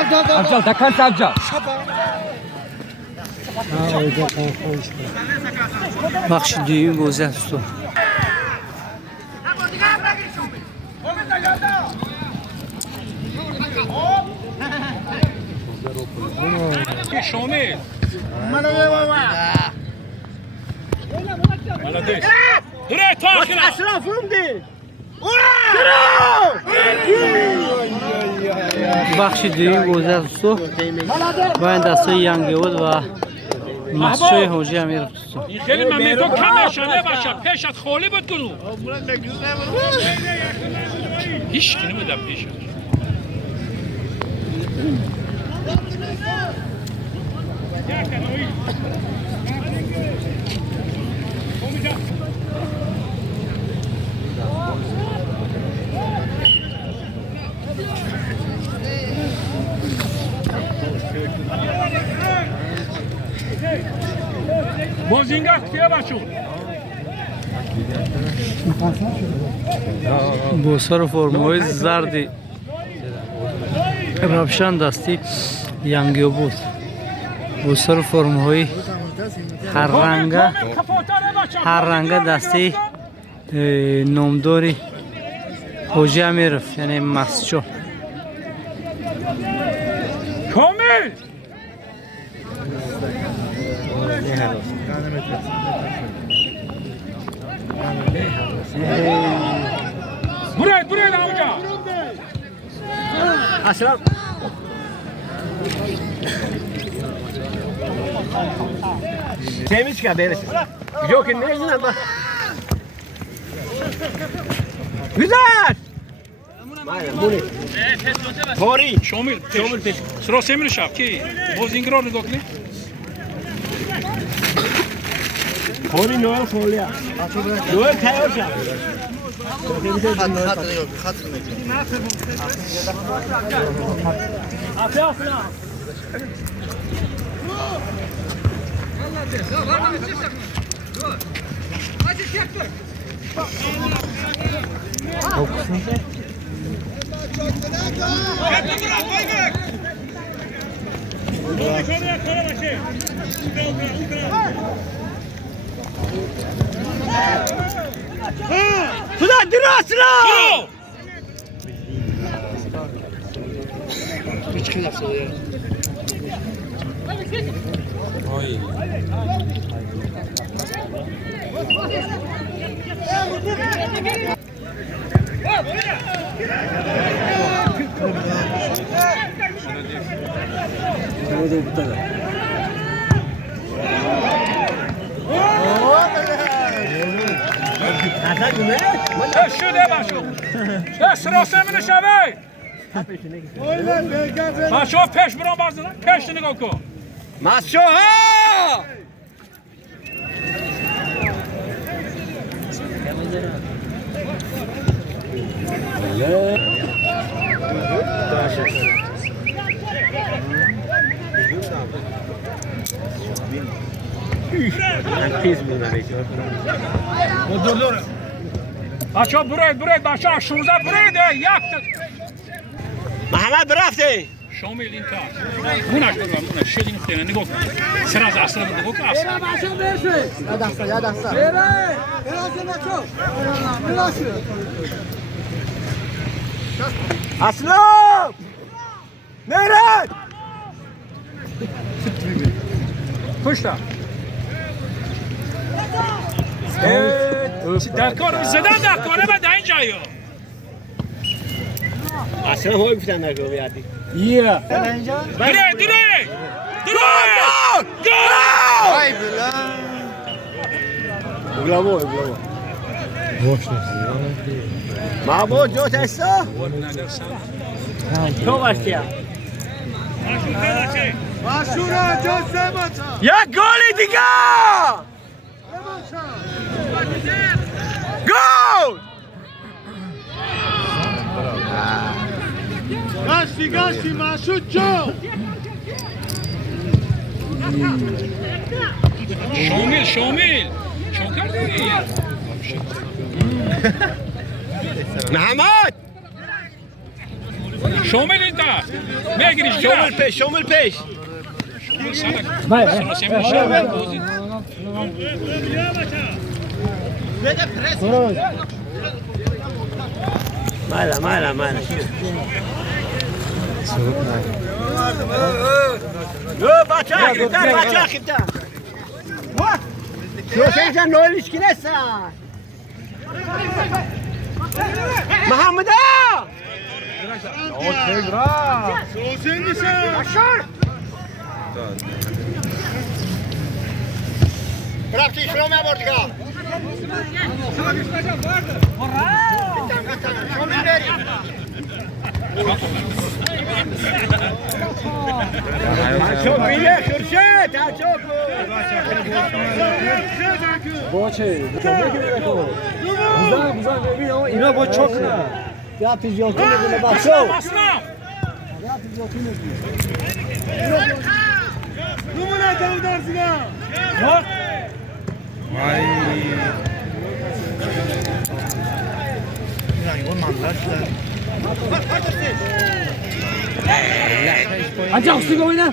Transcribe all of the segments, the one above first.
افجال دکان افجال بخش دویم گوزه است تو شامل молодец дуре то ахира اصلا فهمدی بخش دویم گوزه است تو با این دسته ینگیود و مسجد حاجی امیر است این خیلی ممنون کم شده باشه پیشت خالی بود گلو هیچ کی نمیده پیشت بازینگاه کیه بچون با سر فرمای زردی روشن دستی ینگیو بود با سر فرمای هر رنگه دستی نامداری حاجی امیرف یعنی مسجد کامل برید آموزا اصلا Temiz برسه yok ne yüzünden bak güzel Aynen bu ne? Tori شامل peş سرا سمیر شب کی بازینگ رو نگاه کنی Tori Noel Folya Noel Kayosha Sudan dirasına شده باشو سرا سمیر شبه باشو پیش برام بازن پیش نگاه کن Maşoha بچه ها برید بچه ها 16 برید یک Mehmet برفته شامل این تا مونش بگم مونش شدین خیلی نگاه کن سر از اصلا نگاه کن اصلا Aslan Nerede پشتا در کار زدن در کاره و در این جایی Aslan hoy bir tane daha geldi. دیره گل Vay be lan. Uglamo. Mahmut jo testa. Çok başlıyor. Başura Ya gol دیگه. Gol! گشتی معشود جو شامل چون کردی؟ محمد شامل انت میگیریش شامل پیش مالا بچه خیبتر شوشنجا نویلش کی نستن محمد رفتی شلو میبردگا چوب بیله خرشد چوب اینا با چوک نه یا پیجاکون بله بخشو نمونه داودار زینا انجا خصیگه وینه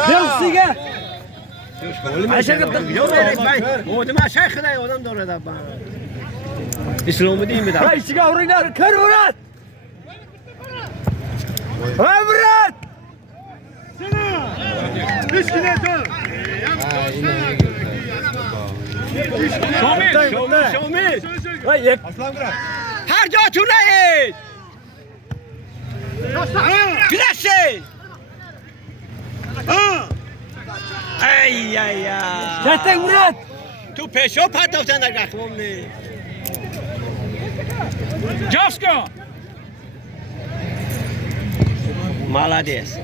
خصیگه عشان ما شیخ ده آدم داره ده اسلام دین میده خصیگه وینه کر ورد ورد مشکلات شامل هر جاتون نهید گلشه ای جاته ورد تو پیشو پتافتن در گخمم نی جاسکا مالادیس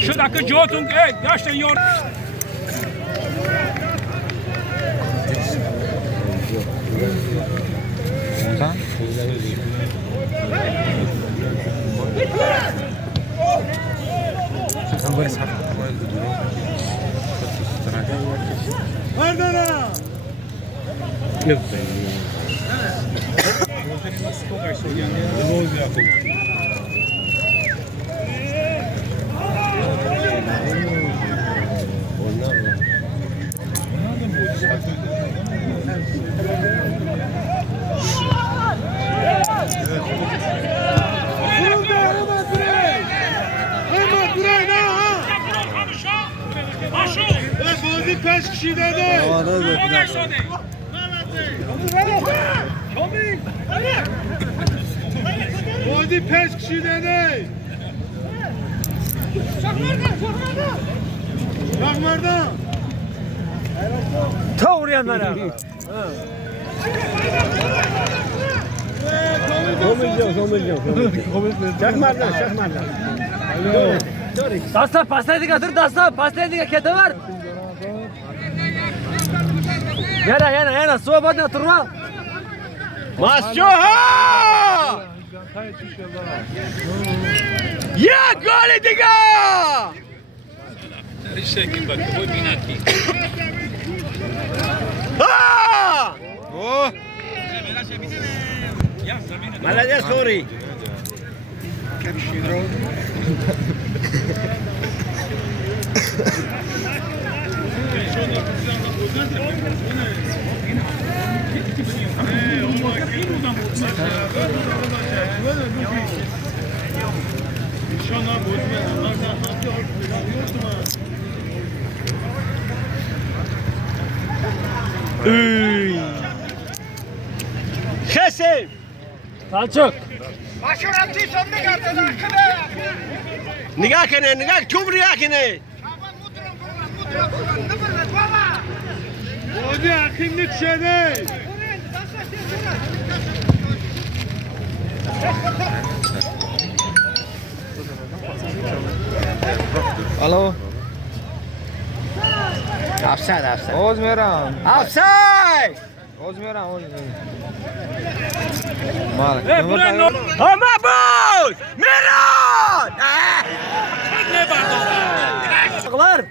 شو دکه جاتون که داشته یار بردارا بازی پس کشیده ده بازی پس کشیده ده شاق مردم توریان منه شاق مردن دستا پاسه دیگه در دستا پاسه دیگه که دور یانا سو بعد نتروا ماسچو ها یا گل دیگه ریشکی بک تو بیناتی ها مالادیس سوری خسیم سالچوک نگاه کنه توم نگاه کنه بازی اخیر شده الو آفساید اوز میرم آفساید اوز میرم محمود میران اقبار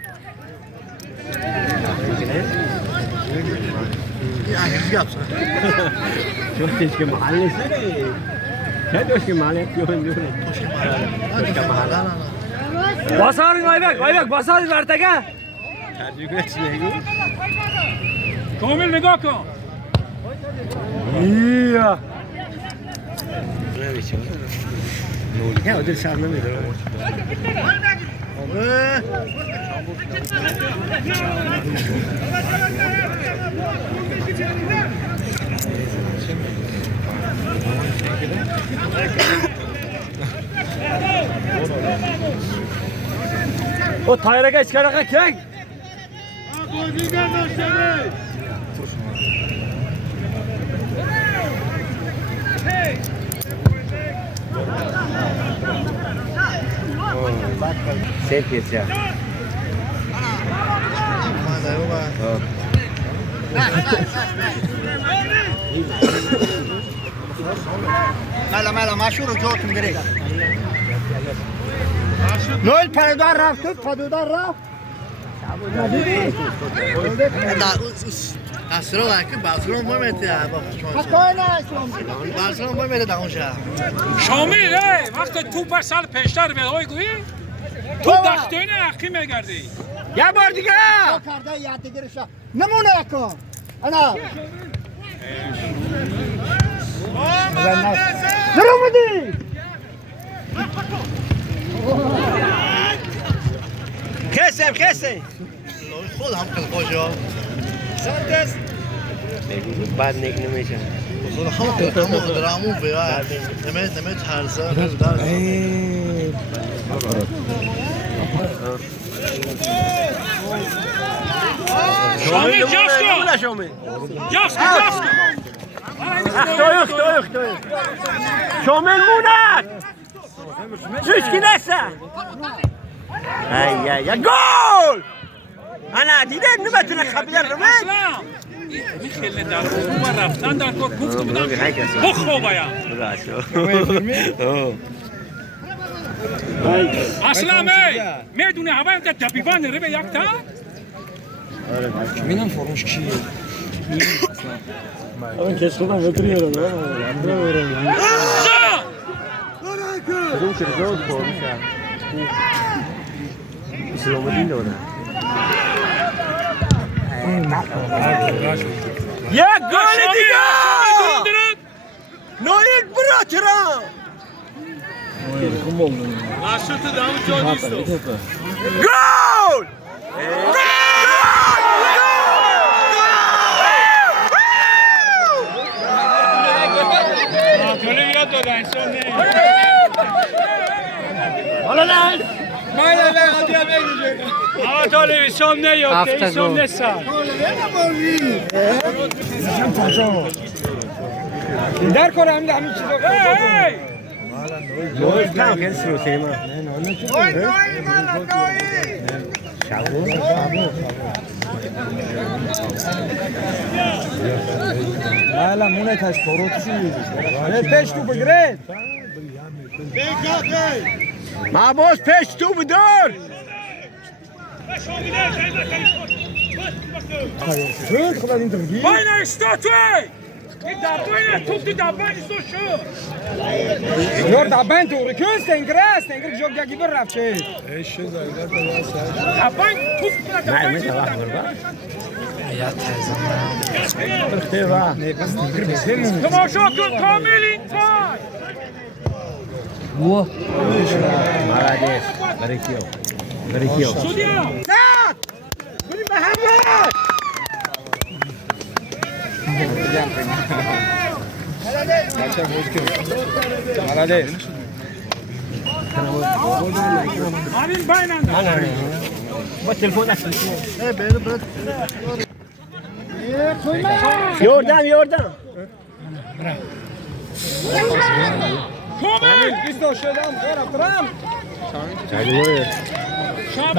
شفتش که محل سری نه دوش که محل پیون دوره دوش که محل Basarın Ayberk basarın Ertege. ترجیح چی نگو کامل نگاه کن. İyi. نمیشه نولی نه دل سر نمیده O tayra geç karaka kek. بازیگر داشته سیف کسیا مالا مشهور جاتون گرفت نویل پدودار رفت تو پدودار رفت اسرا که بازرون میمته بازرون میمته داونجا شامل وقت تو پر سال پیشتر به آقای گویی تو دختین حقی میگردی. یه بار دیگه کرده یاد دیگه شا نمونه کن انا نرومدی کسی خود هم کل کجا نگو بعد نگ نمیشه خود هم کل کجا درامون بیاد نمیت ترزه شامل جاست نمونه کن. شامل جاست کن. تویخ شامل موند چوش کی نسته ای گول انا دیده نمیتونه خبیدن رو من اسلام این خیلی در حکومت رفتن در کار گفت بودم بخو باید اسلام میدونه هوا در دبیبان نره به یک تا Minam formuş kişi. Oğlum kes şuradan götürüyorum ya. کدوم چه روز فرمش اسلام الدین دوره یک گل دیگه نوید براترام گل Ama televizyon ne yok, Hafta televizyon gol. ne sağ. در کنم هم همین چیزا Hey! نوید کم کسی رو سیما لا مونه تاش فروت چی پیش تو بگیرید معباز پیش تو بدار شد خدا این ترگی Bayna istatue! I dabbeine, tog die dabbeine so schön! یور دابن تو رکوز تنگراس تنگر جوگ جاگی بر رفت چه Dabbein, tog die dabbeine so تماشا کن کامل این تای! Bu. مالادیس بریکیو سودیا! بریم به همه مالادیس Amin baynanda! با تلفن یوردم Komel! بیست و شدم خیر افترم Şabo!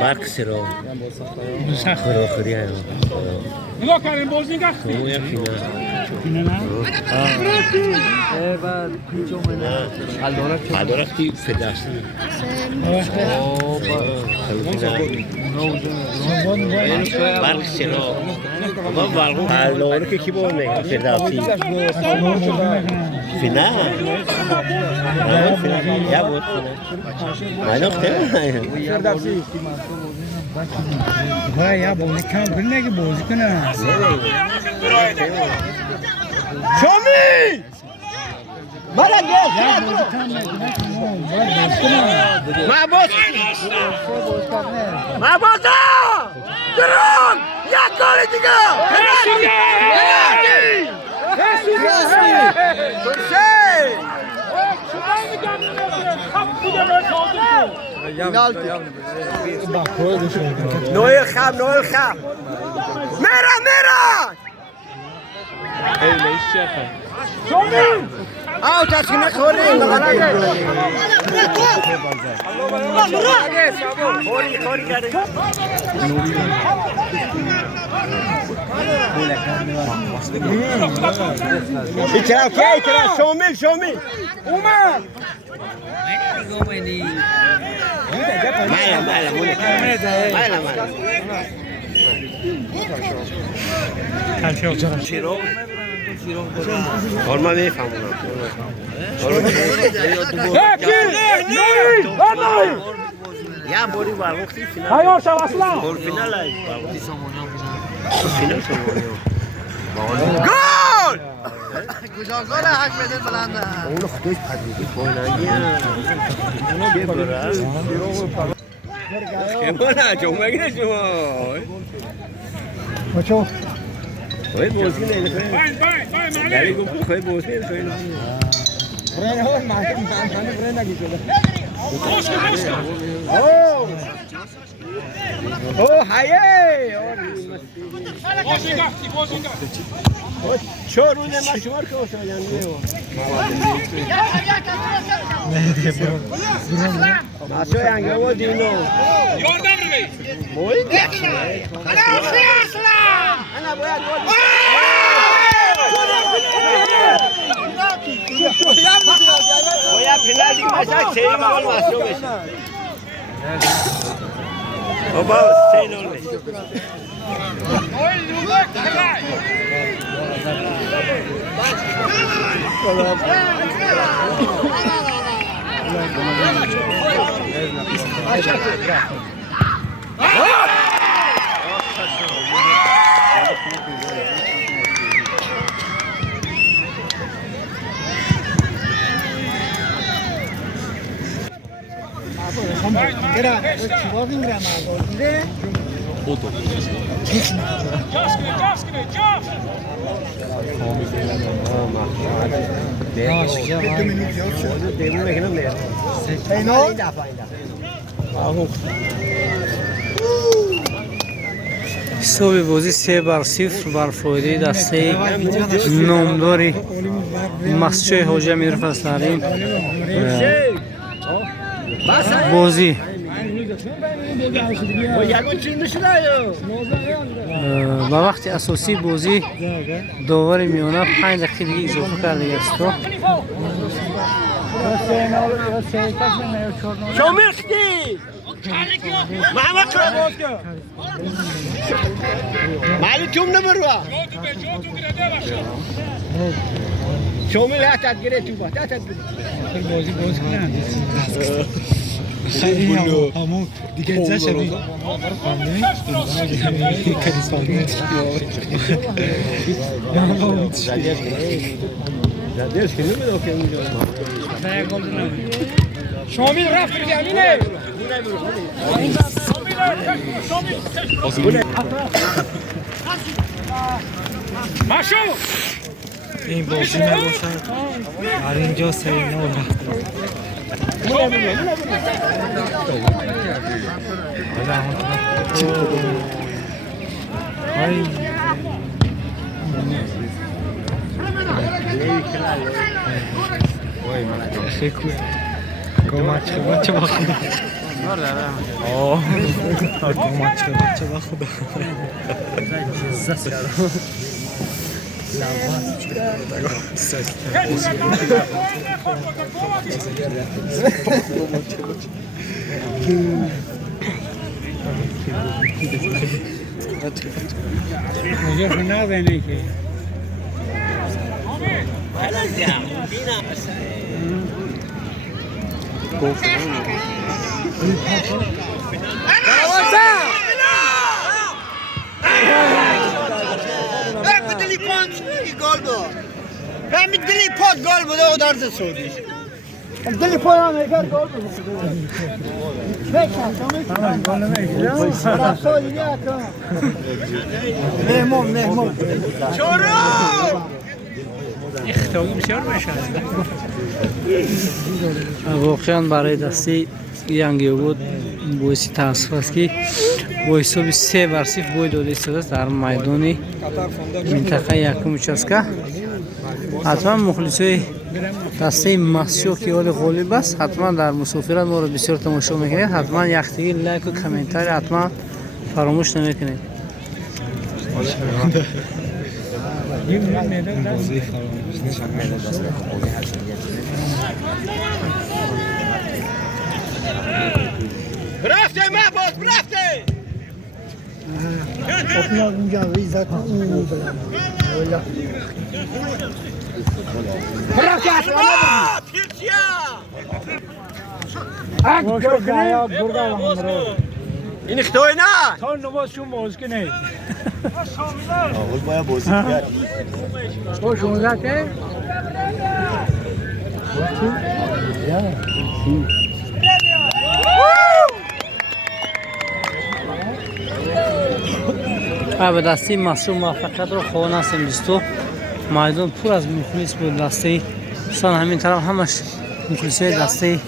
برق سرو خدا خودی نگاه کردیم بازی گختی حضرتی فدراسیون برق چرا ما برق حلوانه که کی بونه فدراسیون فینال یا بود فینال ما نخته وای یا بونه کم کنه که بازی کنه شامی بلد معباز درون یک گل دیگه نویل خم میرا آو تسکینه خوری خوری کرده ایترا شامیل اومد ما میفهمونم یا بوری وقتی فینال هایا شو اصلا فینال ای فینال گل کجا گل حق بده بلنده اون خودش پدیدی پوینندی چه برا نه جو مگه شما بچو خواهی بازی نه یعنی گفت خواهی بازی نه برای هون معنی برای نگیشده اوه هایه بازی گختی چه روزه ما شمار که اوشا یعنی ماشو یعنی و دینو یاردم رو بی موید انا باید باید فینال دیگه باشد 3 گل ماشو بشه بابا 3-0 بشه حساب بازی 3-0 بر فایده دسته نامداری مسجد حاجی امیر فصل‌علیم بازی با وقت اساسی بازی داور میانه 5 دقیقه دیگه اضافه کرده است. شامیل ختی محمد معلوم توم نبروا شامیل هاتت گره تو با هاتت گره بازی کنه خیلی همون دیگه انسان شدی شامیل رفت زمینه ماشو این بازی نباشد هر اینجا 3-0 मुझे सुना देने के بدلی پانچ گل بود. من دلی پاد گل بود و درد سودی. دلی پادم اگر گل بود. بکن. سودی نکن. مهمون. چورو. اختیاری بسیار باشه. واقعا برای دستی ینگی بود باعث تاسف است که با حساب 3-0 بوی داده است در میدان منطقه یکم چسکا. حتما مخلصای دسته مسیو که اول غالب است حتما در مسافرت ما رو بسیار تماشا میکنید. حتما یختگی لایک و کامنتاری حتما فراموش نمیکنید. رفته محبوب رفته اپنا اونجا ریزت اون بلند. این اختوی نه تا نماز شما باز کنه آقای باید بازی کرد تو 16 که به دسته مسئول موفقیت رو خواهان هستیم دوستو. میدان پر از مخلص بود. دسته سان همین طرف همش مخلصی دسته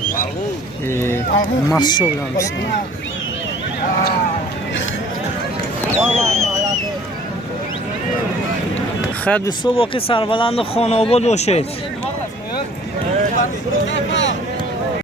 مسئول هم دوستو. خیلی دوستو باقی سربلند خانه آباد باشید.